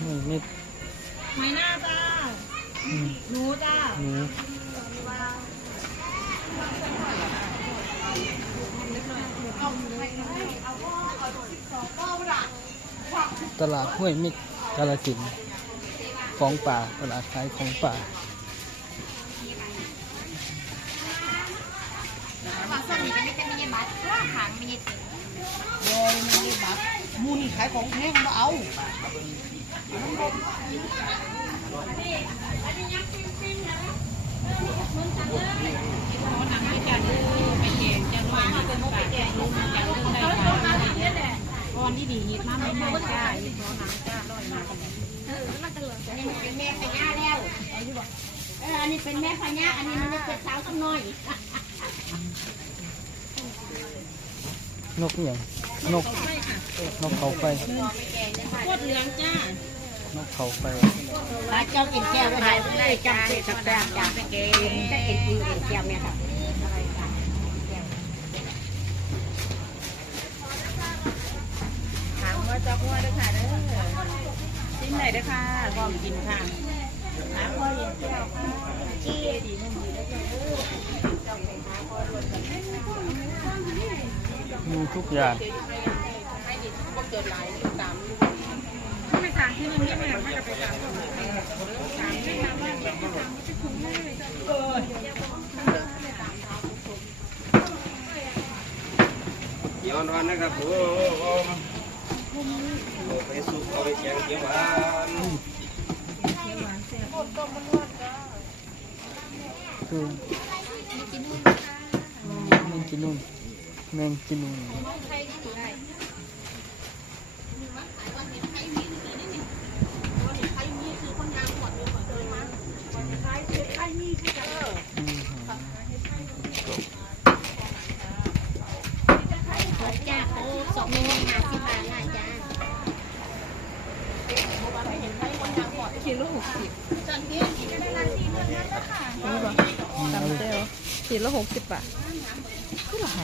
ห้วยเม็ดหอยหน้าจ้าอืมหนูจ้าหนูตลาดห้วยเม็ดกาลสินธุ์ของป่าตลาดขายของป่าว่าส่วนนี้จะไม่เป็นมินิบัสว่าหางมินิติโยยมันได้บัตรมูนี่ ขายของแพงมาเอาก่อนที่ดีเฮ็ดมาไม่ไม่จ้าเฮ็ดบ่หนังจ้าร้อยมาเออมันตลอดอันนี้เป็นแม่พญาแล้วเอออันนี้เป็นแม่พญาอันนี้มันจะเป็นสาวสักหน่อยนกอหย่างนก นกเขาไฟโคตรเหลืองจ้านกเขาไฟปลาเจ้ากินแก้วก็ได้เลยจำเป็นกับแก้วจ้าเกมจะเอ็นกินเอ็นแก้วเนี่ยค่ะถามว่าจะว่าได้วยค่ะเด้อชิ้นไหนด้วยค่ะพร้อมกินค่ะหาพ่อเลี้ยงแก้วค่ะจี้ดีมันดีได้เด้อมีทุกอย่าง ไม่ต่างที่มันนี่แม่มันจะไปตามต่างไม่ตามว่าไม่ตามไม่คุ้มเลยเออเดี๋ยววันนะครับผมเอาไปสุกเอาไปแกงเขียวหวานคือแมงกินนุ่นแมงกินนุ่นอืม จ้าเขาสองโมงหาสิบบาทนจ้าขีดละหกสิบตำเต้ขีดละหกสิบบาทก็หลาย